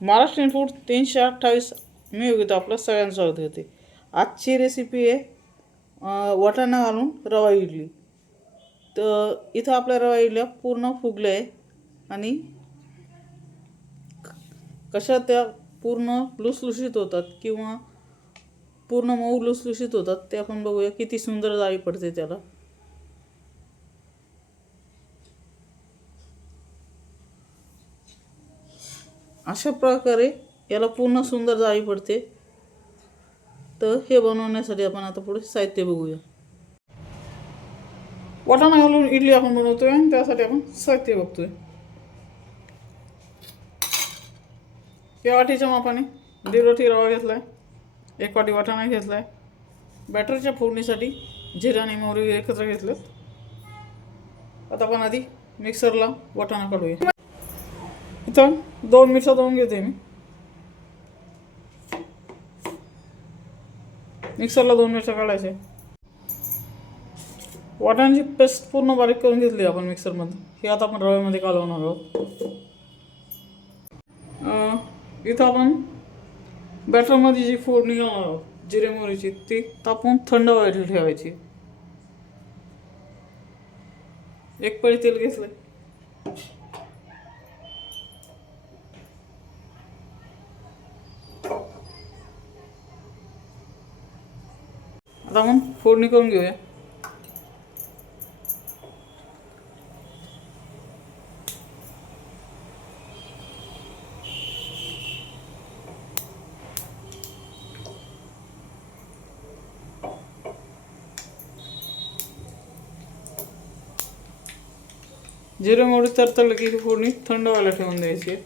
Maharashtrian food 328 मी योगिता आपलं सगळ्यांचं स्वागत करते. आजची रेसिपी आहे वाटाणा घालून रवा इडली. तर इथं आपल्या रवा इडल्या पूर्ण फुगल्या आहे आणि कशा त्या पूर्ण लुसलुशीत होतात किंवा पूर्ण मऊ लुसलुशीत होतात ते आपण बघूया. किती सुंदर जाळी पडते त्याला. अशा प्रकारे याला पूर्ण सुंदर जाळी पडते. तर हे बनवण्यासाठी आपण आता पुढे साहित्य बघूया. वाटाणा घालून इडली आपण बनवतोय आणि त्यासाठी आपण साहित्य बघतोय. या वाटीच्या मापाने 1.5 वाटी रवा घेतलाय, 1 वाटी वाटाणा घेतलाय. बॅटरच्या फोडणीसाठी जिरा आणि मोहरी एकत्र घेतलेत. आता आपण आधी मिक्सरला वाटाणा काढूया. इथं 2 मिरच्या तळून घेते मी. मिक्सरला 2 मिरच्या काढायच्या. वाटाण्याची पेस्ट पूर्ण बारीक करून घेतली आपण मिक्सरमध्ये. हे आता आपण रव्यामध्ये कालवणार आहोत. इथं आपण बॅटरमध्ये जी फोडणी घालणार आहोत जिरे मोहरीची ती तापून थंड व्हायला ठेवायची. 1 पळी तेल घेतलंय. आता आपण फोडणी करून घेऊया. जिरे मोहरी तरतरलं की फोडणी थंड व्हायला ठेवून द्यायची.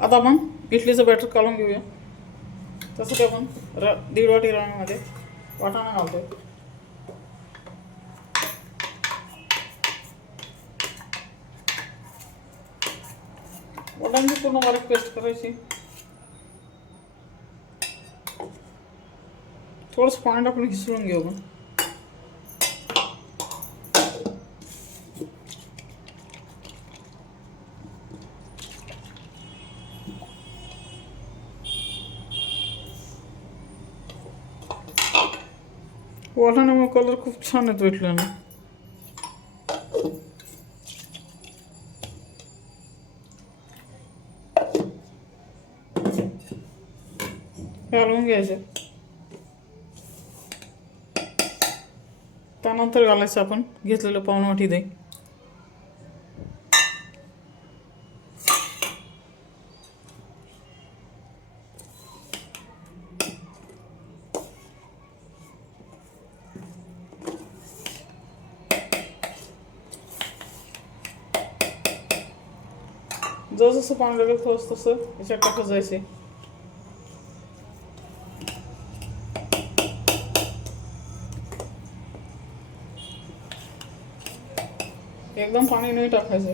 आता आपण इडलीचं बॅटर काढून घेऊया. तसं आपण 1.5 वाटी रव्यामध्ये वाटाणा घालतोय. वाटाण्याची पूर्ण बारीक पेस्ट करायची. थोडंसं पाणी टाकून हिसळून घेऊ आपण. वाटाण्यामुळे कलर खूप छान येतो इडलीला. घालून घ्यायचे. त्यानंतर घालायचं आपण घेतलेलं पाऊण वाटी दही. जसं पाणी लागेल थोडंसं तसं याच्यात टाकत जायचे. एकदम पाणी नाही टाकायचं.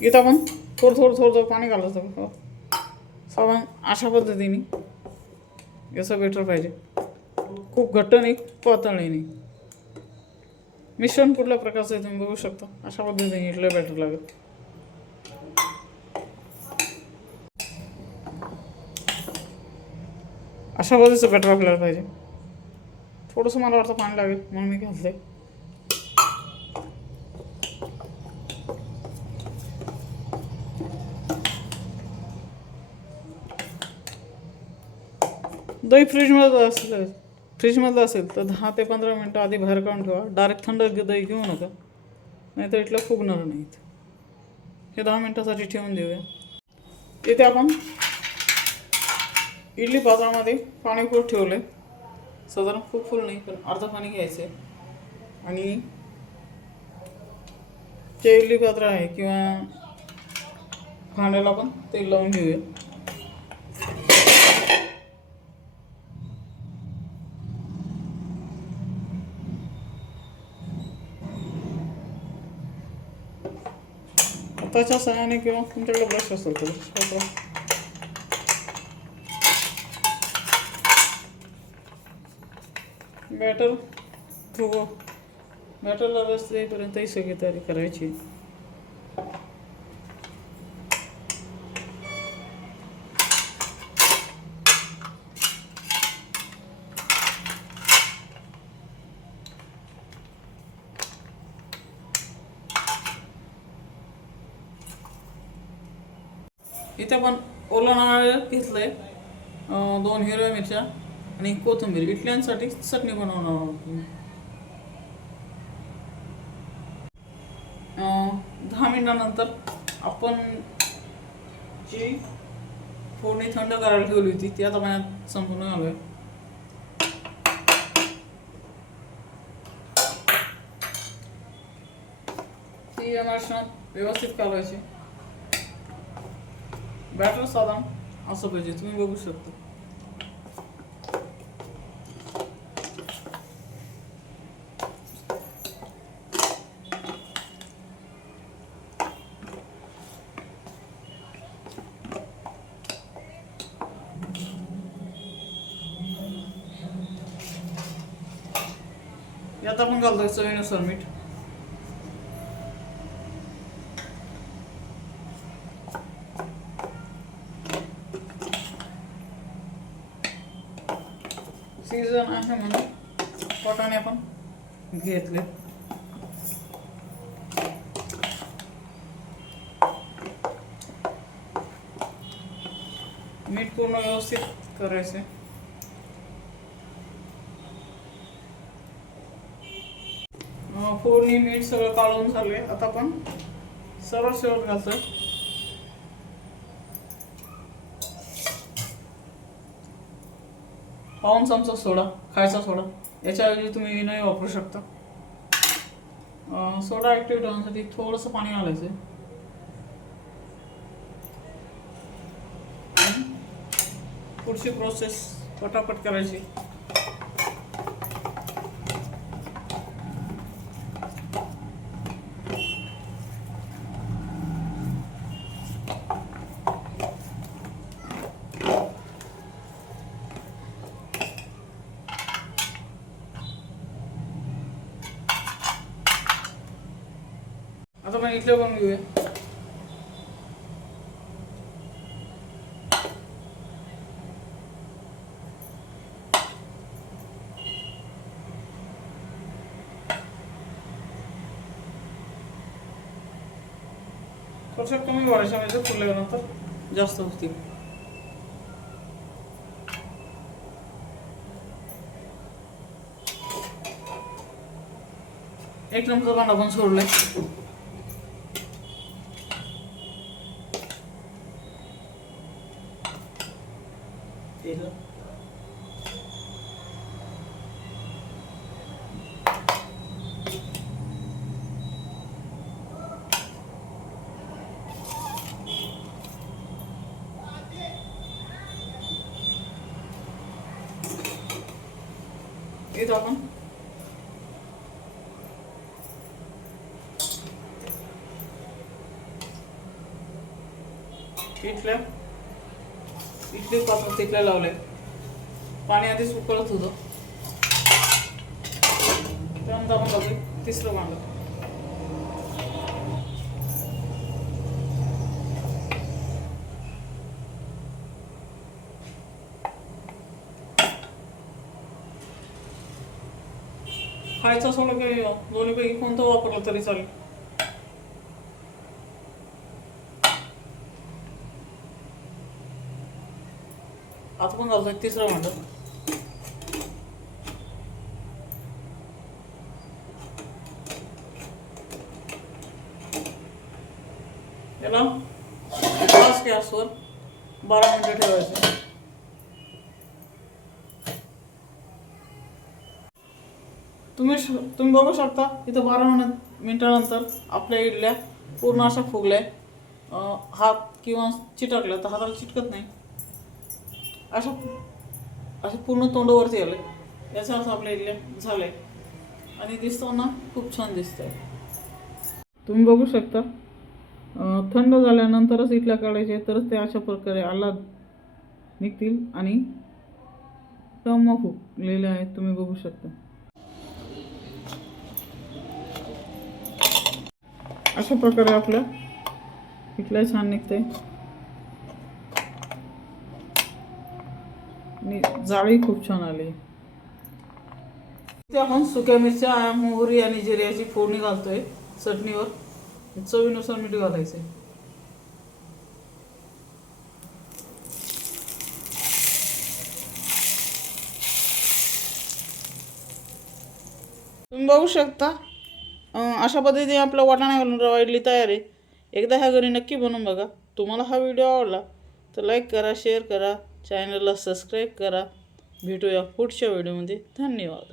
इथं आपण थोडं पाणी घालायचं. साधारण अशा पद्धतीने याचं बेटर पाहिजे. खूप घट्ट नाही, पातळ नाही. मिश्रण कुठल्या प्रकारचं आहे तुम्ही बघू शकता. अशा पद्धतीने इडलं बॅटर लागेल. अशा पद्धतीचं बॅटर आपल्याला पाहिजे. थोडंसं मला वाटतं पाणी लागेल म्हणून मी घालते. दही फ्रीजमधलं असेल तर 10 ते 15 मिनटं आधी बाहेर काढून ठेवा. डायरेक्ट थंड दही घेऊ नका, नाहीतर इथलं फुगणार नाहीत. हे 10 मिनटासाठी ठेवून देऊया. इथे आपण इडली पात्रामध्ये पाणी उकळत ठेवलं आहे. साधारण खूप फुल नाही पण अर्ध पाणी घ्यायचं आहे. आणि जे इडली पात्र आहे किंवा भांड्याला आपण तेल लावून घेऊया. हाताच्या सहाय्याने किंवा तुमच्याकडे ब्रश असेल तर वापरा. बॅटर बॅटरला रस येईपर्यंत ही सगळी तयारी करायची. इथे आपण ओलं नारळ घेतलंय, 2 हिरव्या मिरच्या आणि कोथिंबीर. इडल्यांसाठी चटणी बनवणार आहोत. 10 मिनिटानंतर आपण जी फोडणी थंड करायला ठेवली होती ती आता पाण्यात संपूर्ण घालूया. ती या मिश्रणात व्यवस्थित कालवायची. बॅटर साधारण असं पाहिजे, तुम्ही बघू शकता. यात आपण घालतोय चवीनुसार मीठ. सीझन आहे म्हणून वाटाणे आपण घेतले. मीठ पूर्ण व्यवस्थित करायचे. फोडणी मीठ सगळं काढून झाले. आता आपण सर्व शेवट घालतोय. पाऊण चमचा सोडा, खायचा सोडा. याच्याऐवजी तुम्ही विनय वापरू शकता. सोडा ॲक्टिव्हेट होण्यासाठी थोडंसं पाणी घालायचं. पुढची प्रोसेस पटापट करायची. आता आपण इथलं बनवून घेऊया. थोडंसं कमी वाढायचं म्हणजे फुलल्यानंतर जास्त होतील. एक चमचा कांदा पण सोडलाय. इथं आपण इडली पात्र तिथल्या लावले. पाणी आधीच उकळत होतं. त्यानंतर आपण लावले तिसरं भांडं. खायचा सोडा काही दोन्हीपैकी कोणतं वापरलं तरी चालेल. आता पण घालतोय तिसरं भांडं. याला फास्ट गॅसवर 12 मिनिटं ठेवायचं. तुम्ही बघू शकता इथं 12 मिनिटानंतर आपल्या इडल्या पूर्ण अशा फुगल्या. हात किंवा चिटकल्या तर हाताला चिटकत नाही. अशा पूर्ण तोंडावरती आले. याचा अर्थ आपल्या इडल्या झालंय आणि दिसताना खूप छान दिसतंय. तुम्ही बघू शकता थंड झाल्यानंतरच इडल्या काढायचे, तरच ते अशा प्रकारे आलाद निघतील आणि टम्म फुगलेले आहेत, तुम्ही बघू शकता. अशा प्रकारे आपल्या इडल्या छान निघते आणि जाळी खूप छान आली. इथे आपण सुक्या मिरच्या, मोहरी आणि जिऱ्याची फोडणी घालतोय चटणीवर. चवीनुसार मीठ घालायचे. तुम्ही बघू शकता अशा पद्धतीने आपलं वाटाणा घालून रवा इडली तयार आहे. एकदा ह्या घरी नक्की बनवून बघा. तुम्हाला हा व्हिडिओ आवडला तर लाईक करा, शेअर करा, चॅनलला सबस्क्राईब करा. भेटूया पुढच्या व्हिडिओमध्ये. धन्यवाद.